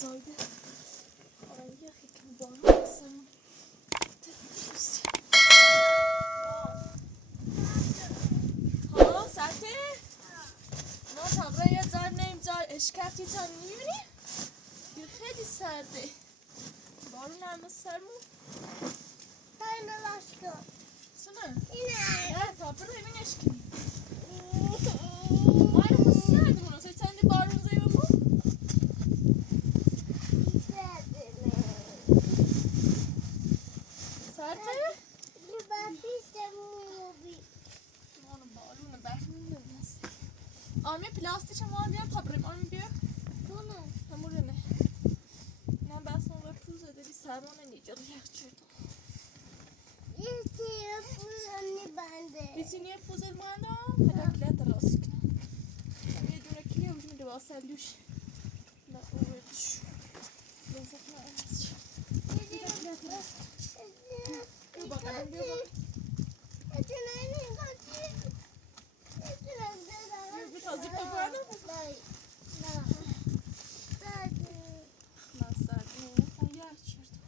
zaydı. Ay yakın bağırmasın. ها ساعته ما تبره یه زن نمیزا اشکفتی تا میبینی یه خیلی سرده بارون هم سرمون Hayır başka. sana Yine. ya topra evin eşki aynı kız serdi bunu sen de barun zeyve bu serte Ben istemiyorum. onu barunu ben Army plastik çamağı diye tabrayım army bir Bunu. hamur ne ne ben sonra puz edeli sermona neyeceğim yakçırdım Anne bende. Bizi niye puz edmano helaklet rasik ne dune kiliyor mu de vasalüş la uğraş lezzet ne olmaz bir bakalım bir bakalım bir tazik bakalım nasıl ne yakçırdım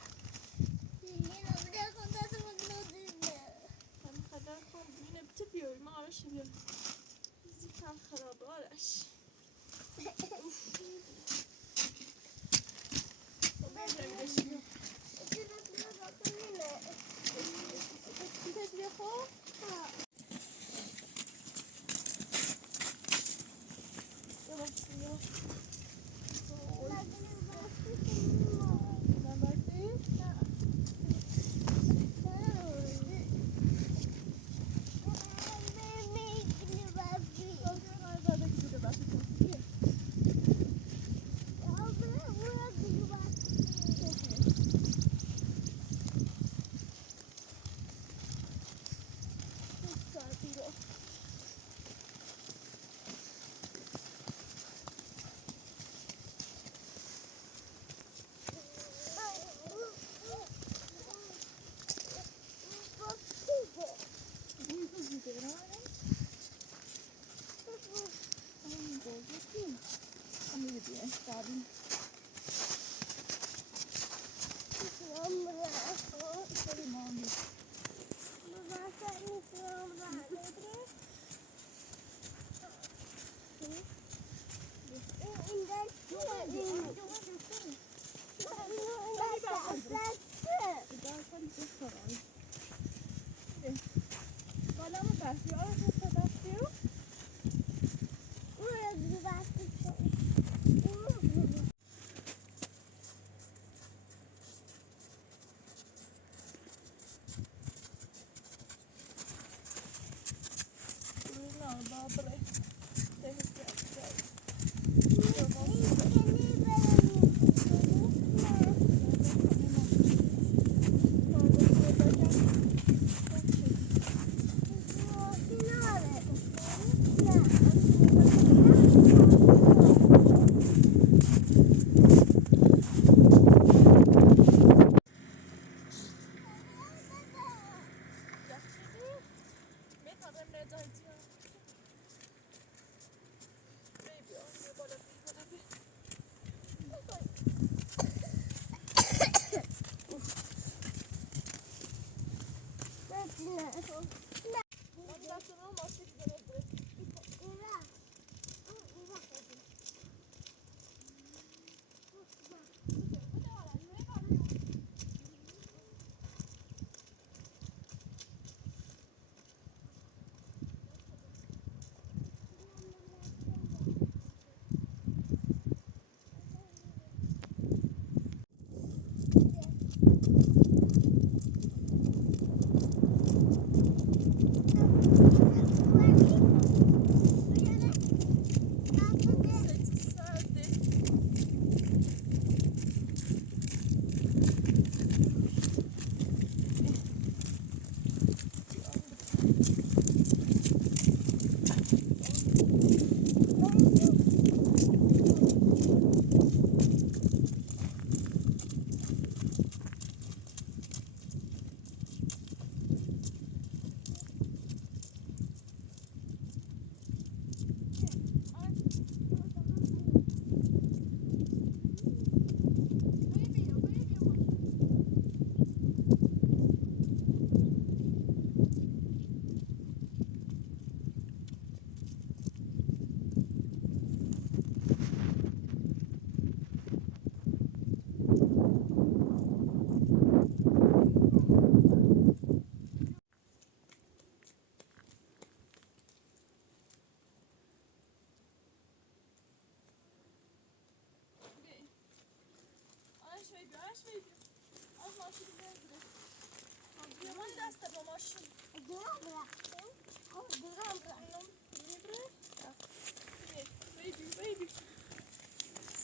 Ben kadar kaldım. Yine bitiriyorum. Ağrışıyorum. Zikam harabı araş. Bir de خب yavaş yavaş. Ben bakayım.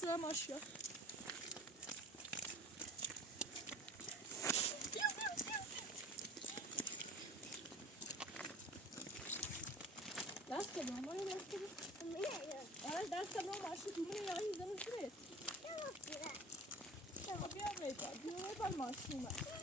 sıra marşıyor. Ders kalıyorum, bana ders kalıyorum. Evet, ders kalıyorum, marşı kumunu ya, yüzden üstüne. Tamam, bir yapmayız var, bir yapar marşını ben.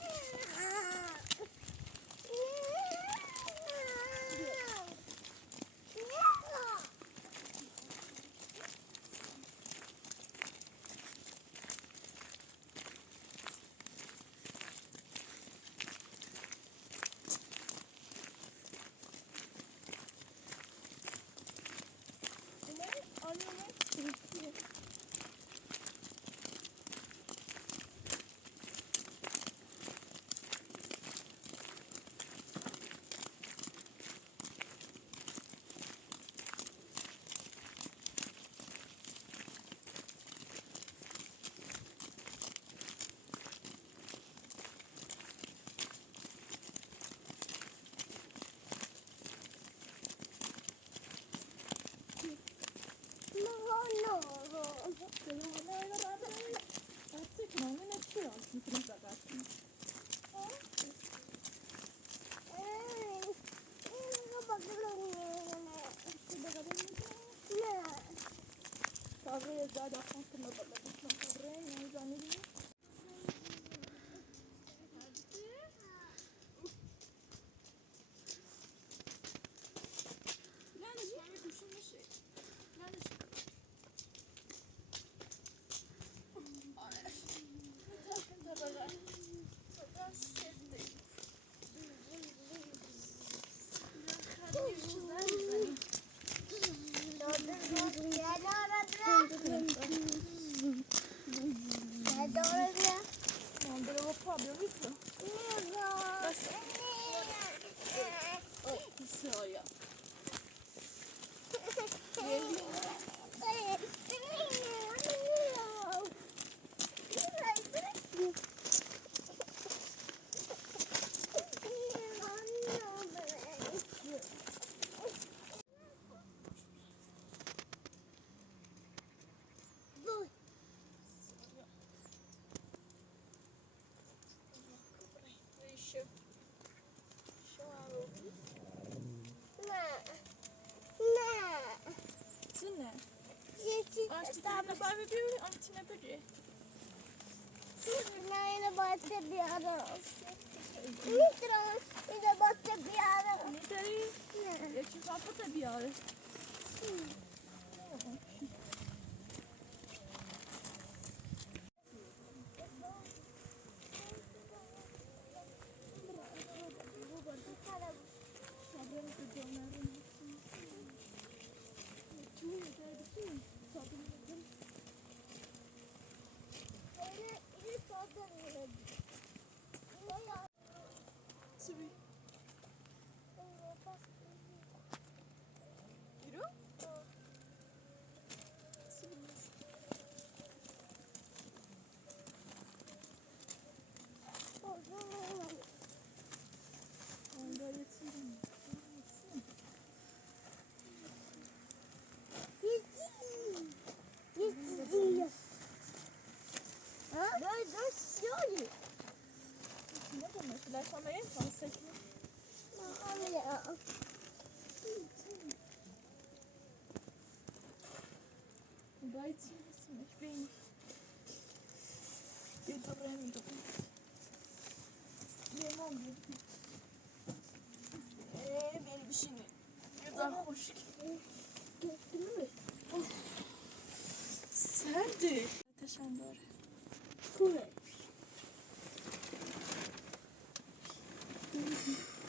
Serdi. Teşekkür.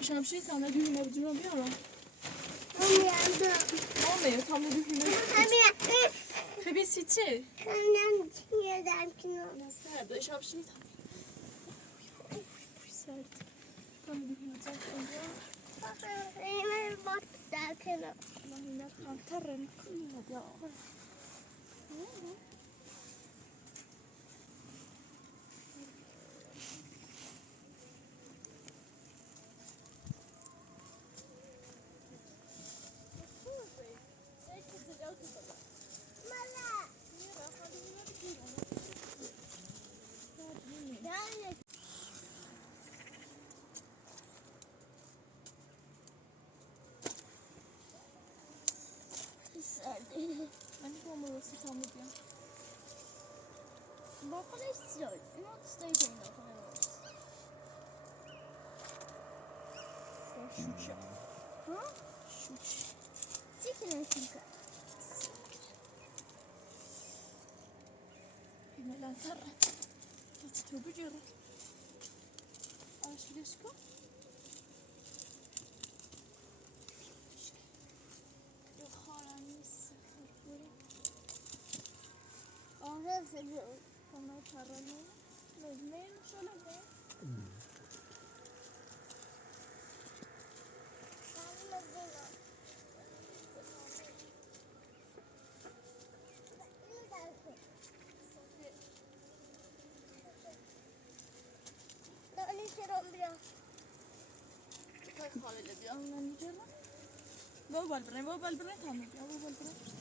Şamşi sana düğüne bir durum bir ara. Olmuyor, tam da düğüne. Tabii siçi. Serdi, şamşi serdi. Tam da düğüne olacak. Allah'ım kantarım. Ya. Mala. Hani bomba sitter med det. Varför är det så? Något steg in då. För skjutsa. Ja? Skjuts. Tycker ni det? Mellan terra. Att stå på djur. Arslesko. Jag har en misse här på det. Ja, det ser bra ut. Kommer terra nu. Men så länge. वो बल रहे थाने क्या वो बल रहे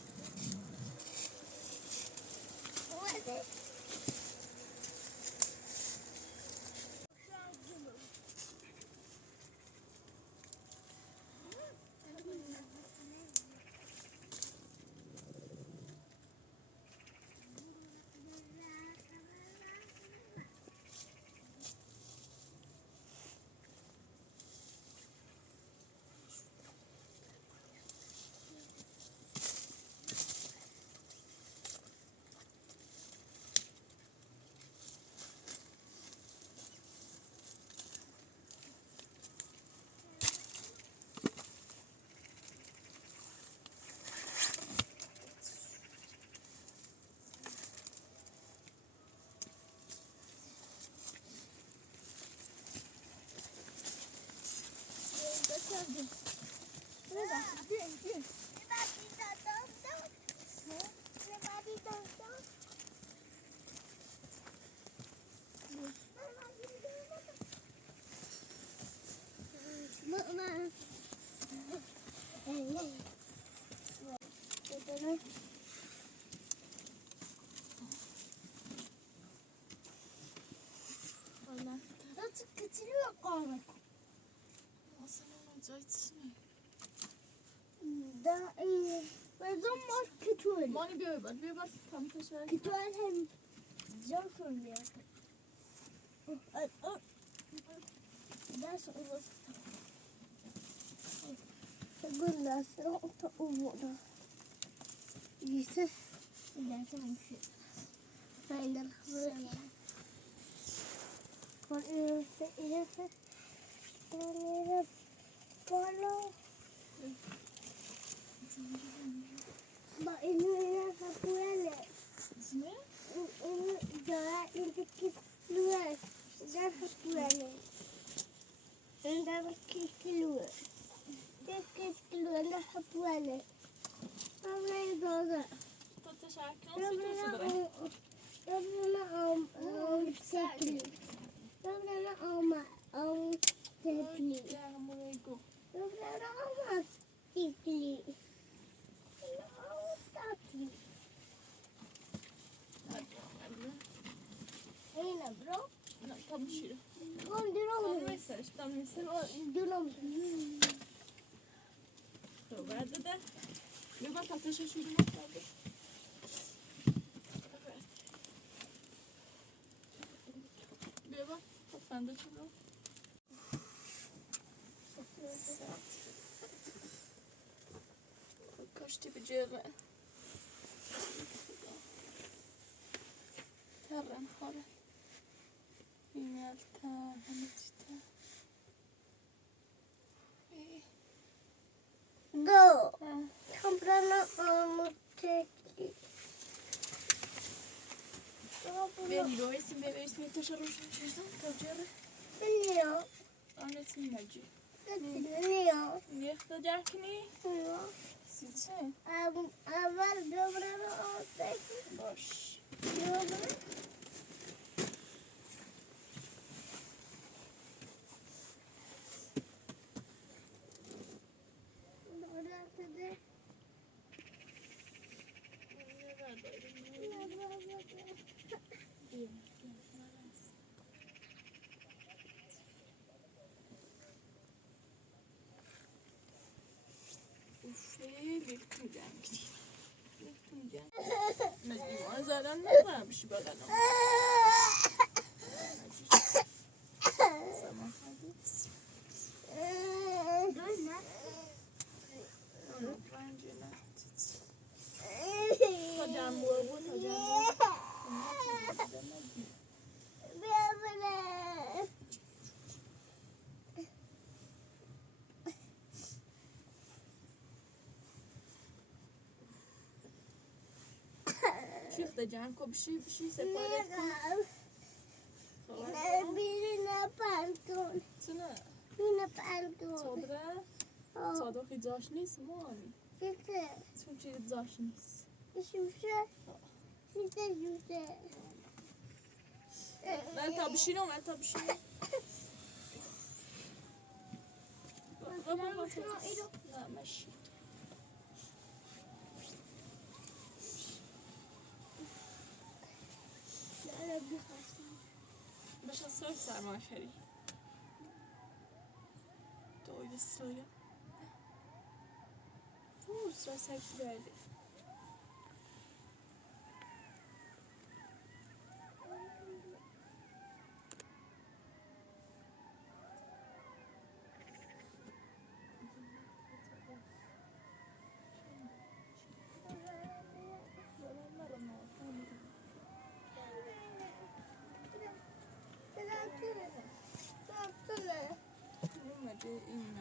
Mani bjöbel tam försök. Kütüğün hem zor söylüyor. Ders olası. Gullar ta oda. Gisse. Ders hemşire. Sayılır. Kon ürse irse. Kon irse. Polo. Bak ini sapuele. Ne? Ini jalan ini luar. Dah sapuele. Ini dah keluar. Keluar dah sapuele. Apa itu? Tata şarkı nasıl tutuyorsun buraya? Jag vill ha säkring. Jag vill ha säkring. Gärna må det gå. Jag vill ha säkring. Är det bra? Tam şöyle. Kom du Tam långt. mesaj, tam mesaj. Du långt. Då var det. Nu bara tata şöyle mot. Bjöbel, vad fan det tror Koştu bir cöre. Terren har det. Ingelta, hennesita. Go. Kamprarna mot säkring. Bello, isim bebeği ismi taşarmışım çizdim. Kavcıları. Ja. Annet imajı. Ja. Nefta derkini. Ja. Sizce. Avar dobrano säkring. Boş. Dobro. Uf, vilken gäng. Vilken gäng. نه دیوان زدن ندارم بشی بدنم سما خدیس رنجی نه تا جنبور بود تا جنبور چیخ ده جمع که بشی سپاره کن بیرون پانتون چنه؟ بیرون پانتون صادره؟ صادر خیلی زاش نیست مامی چیزه چون چیزی زاش نیست شوشه چیزه من تا بشینم من تا بشینم نه ماشی باشه سر سرما خری دوی سرایا سرا سرکی برده این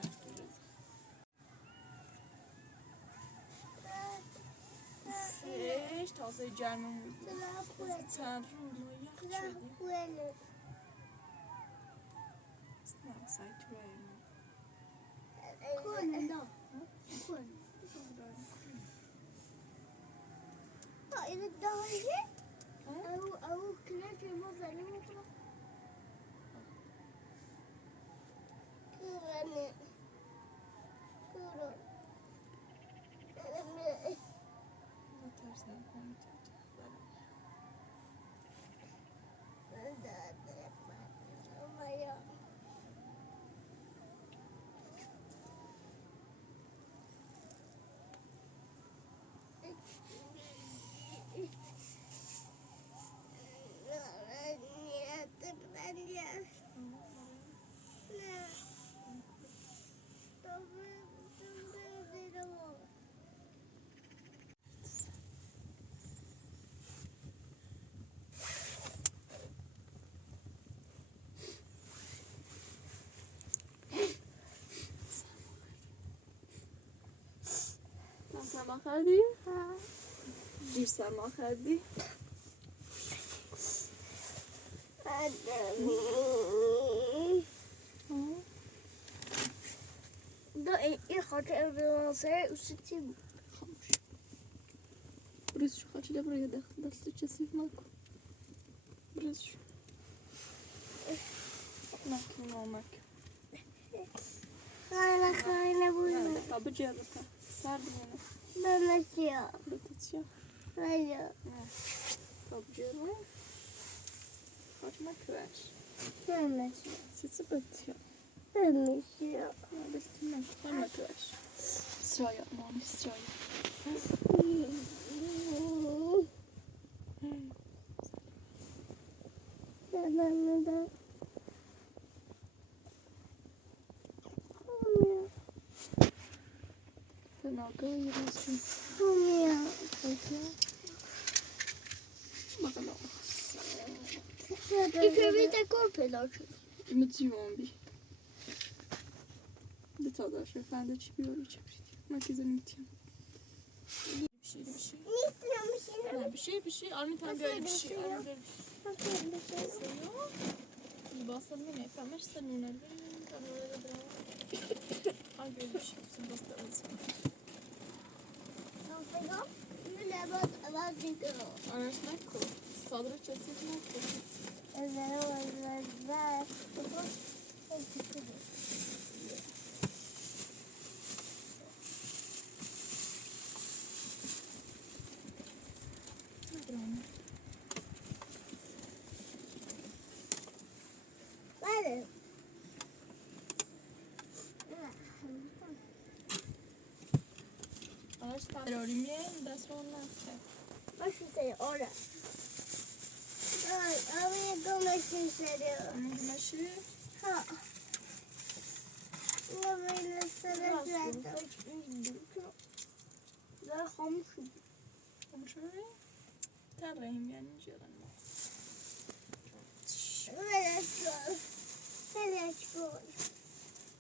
سهش تازه جرمم بود چند رو ما یخ شدیم نه سای تو اینو داری؟ او کنه که ما زنیم کنم کنه سرما خردی؟ دیر سرما خردی؟ این خاطر امروزه اوسیتی بود خاموش بریز شو خاچی برای دست کثیف نکن بریز شو نکن نامک خیلی بود نه تا بجه بکن سر بینه نمشیا بکن چیا نیا تا بجه رو خاچ مکوش نمشیا سیسی بطیا نمشیا بستی نه خاچ مکوش سرایا مامی سرایا نمیدم ناگه یه روز چون مامیا bakalım. İkimiz de korkuyorlar çünkü. Mutluyum bir. Bir tane şu fende çıkıyor içeri. Merkezden gideyim. Bir şey. Ne istiyormuş Bir şey. Armin tam böyle bir şey. Armin böyle bir şey. Seviyor. Bir basalım ne? Kamersa nuna. Kamerada da bravo. Ay böyle bir şey. Bizim bastarız. Anlaşmak ko. Sadra çesip ne ko? Araç terörüm ye, ders ondan. Başka şey orada. Ay, oraya gömesin seni. Güneşi. Ha. Ne böyle sarı verdim. Daha hamuş. Hamuş öyle. Tarlayım yani. Velekol. Velekol.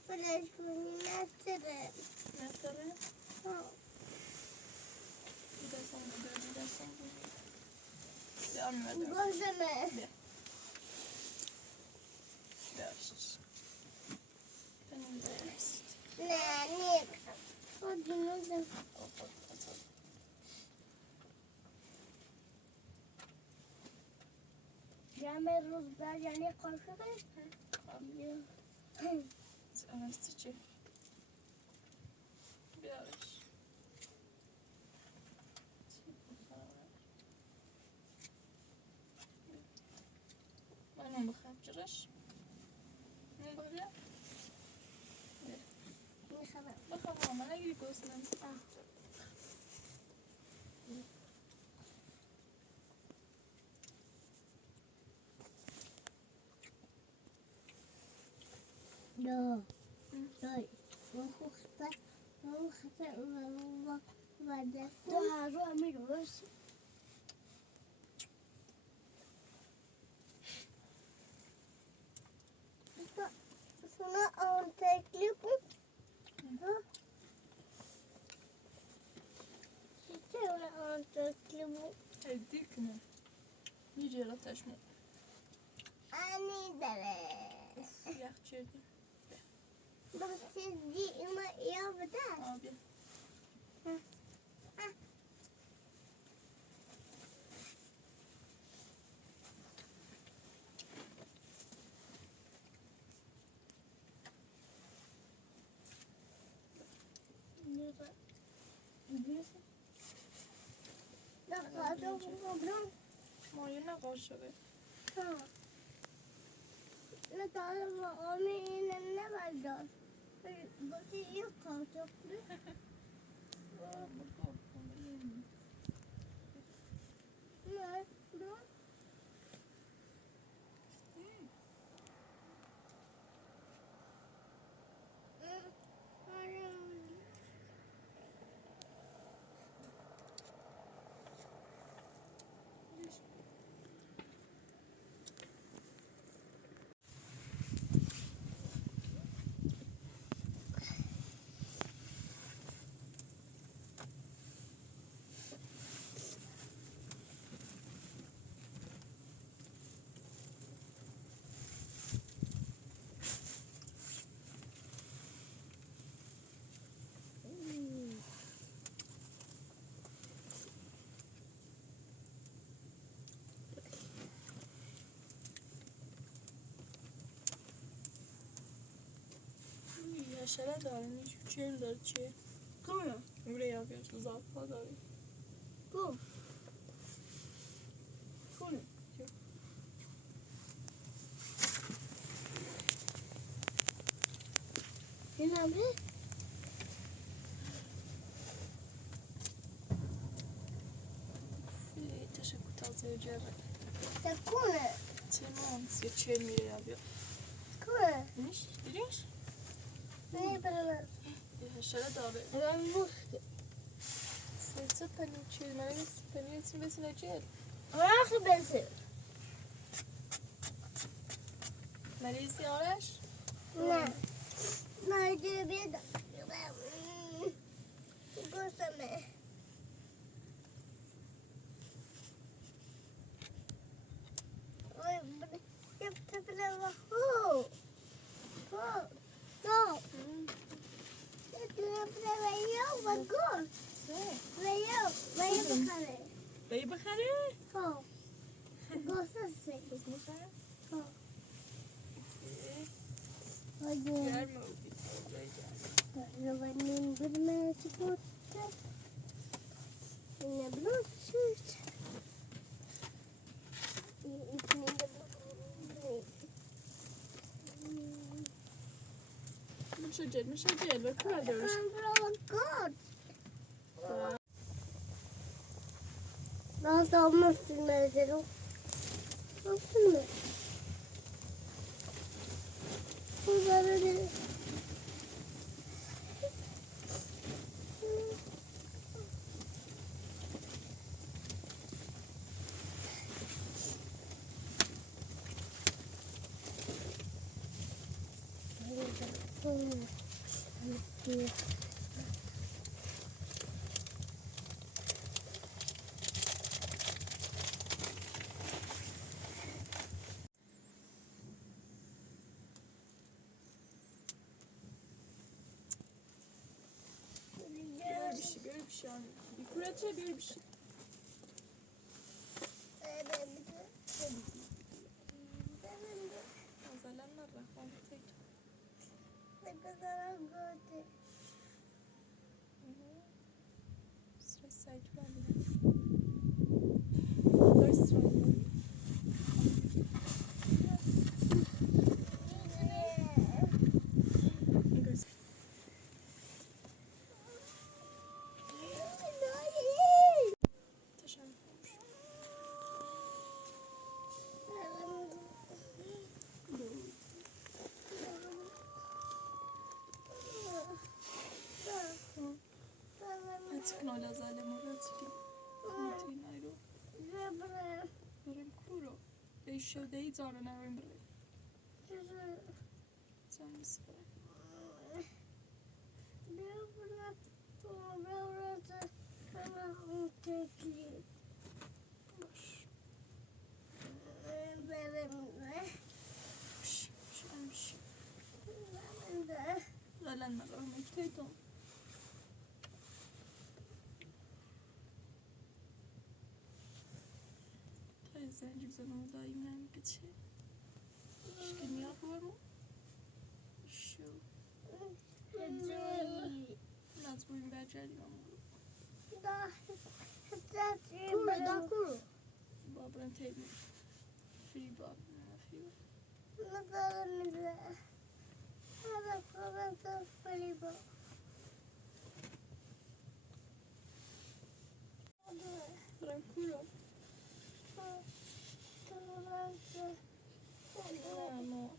Velekol. Nestere. Mesela. Ha. Bir de sonra böyle bir de sonra. Devam edelim. Gözüme. Görüşürüz. Benim de yemesin. Ne? O dinozor. Jamel Ruzber yani karşıda. Anastıcı. Biraz. Bana bakayım cırış. Ne böyle? Bakalım bana gidip olsun. No. Sorry. Du har så mye røs. Sonra anteklippet. Sonra anteklippet. Hadi kına. Nice yaratış mı? Anne dere. Yakçıydı. Bak siz ama yaptı. Abi. Biliyorsun. Daha da problem. Mayına karşı be. Ha. Ne tane onu yine ne vardı? Bu şey yok kalacaklı. Ne? Dur. Yaşara da almış. Çevreler çevre. Come. Buraya yapıyorsun zaten da. Go. Come. Ne yapıyorsun? Teşekkür ederim. Da come. Tamam, size çevre yapıyor. Come. Niş, biliyorsun? Ne yapıyorsun? Yaşara da almış. Ben muske. Sırtı panik çevirmeniz, panik etmesine çevre. Bırak beni. Melisi araş. Ne? Nerede bir de? Gözüme. Oy, yaptı bile bak. Ho. Ho. No. Yaptı bile veyo bak gol. Veyo. Veyo bakare. Dayı bakarı. Ho. Gözüse. Kız mı sen? Ho. Hadi. Gelme o Ravanın bilmesi botta. Yine bluetooth. İçinde Müşecel, bakın hadi öyle. God. Nasıl olmasın mesela? Nasıl mı? Bunları ne? Böyle bir şey yani. Bir kuraçe böyle bir şey. Azalanlar rahman tek. Sıra sayıcı var bir de. Dört sıra var. Teşekkür. Çıkın öyle azalem oraya çıkın. Kutin ayrı. Benim kuro. Değişiyor değil zaten evim bile. Sen misin be? Boş. Şeymiş. Zalenme rahmet teytom. Teyze güzel oldu ayımdan geçi. Şükür yapıyor mu? Şu. Nasıl bugün becerdim ama. Babam teyze. Free bab. Free. Tranquilo. No.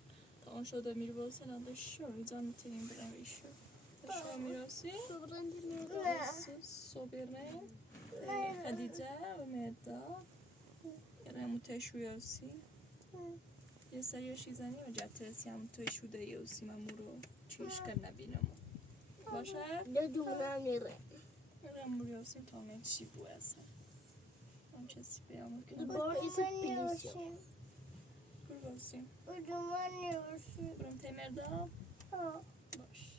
Tamam şu da mir bolsa na düşüyor. Can tenim bir işiyor. Şu mirası. Sobere. Hadice ve Meda. Yani muteşuyosi. یه سری چیزانی و جترسی هم توی شوده یه اوسی من مورو چیش کن نبینم باشه؟ من مورو اوسی تا همه چی بو اصلا هم چسی بیامو کنم برو اوسی برم تیمر دام باش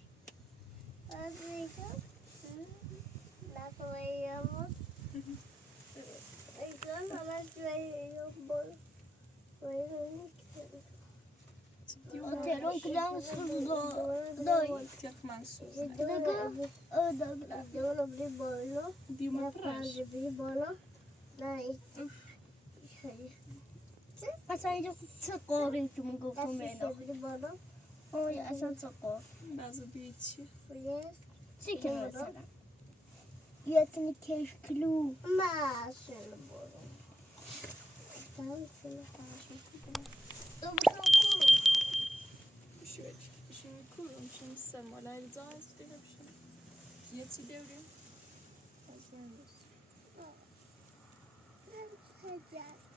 Oteron kılan sızlı. Doy. Tiyak mansuz Devono bli bollo. Diyuma praş Bli bollo. Dai. Asan yo socorro que me gostou menos. Bli bollo. Oh, asan socorro. bazı bir içi Chicken mesela. Yetini keşkulu. Masıl bollo. Tamam sana şöyle şimdi kurum şimdi semalar zaten işte bir şey yeti devrim hazırlıyoruz Güzel.